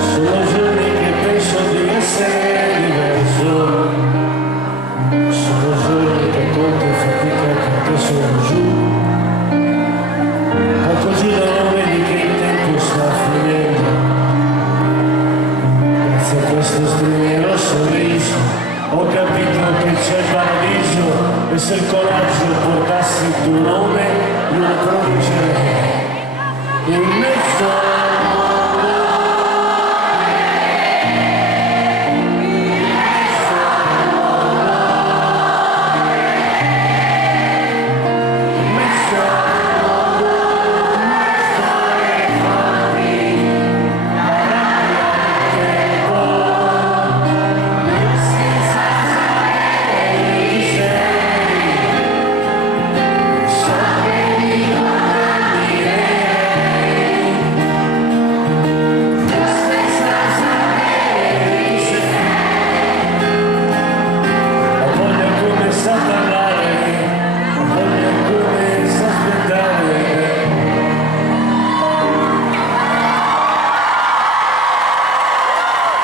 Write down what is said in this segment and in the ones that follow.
Sono giorni che penso di essere diverso, sono giorni che conto fatica perché sono giù. Ma così non vedi che il tempo sta finendo. Grazie a questo straniero sorriso ho capito che c'è il paradiso, e se il coraggio portassi il tuo nome io lo pronuncerei in mezzo.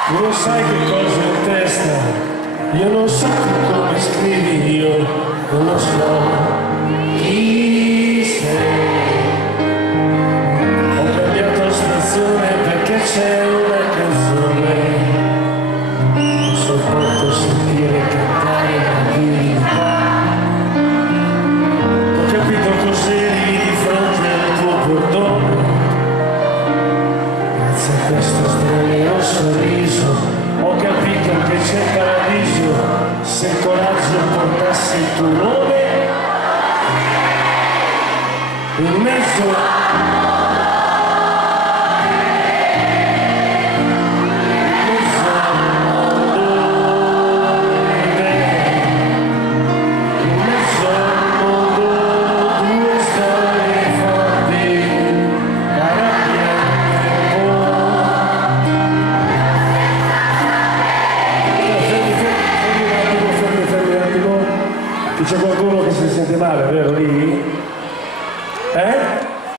Tu non sai che cosa ho in testa, io non so tu come scrivi, io non lo so chi sei. Ho cambiato stazione perché c'è una canzone, non sopporto sentire cantare la vita. Ho capito cos'eri di fronte al tuo portone, grazie a questo straniero sorriso ho capito che c'è il paradiso, se il coraggio portassi il tuo nome in mezzo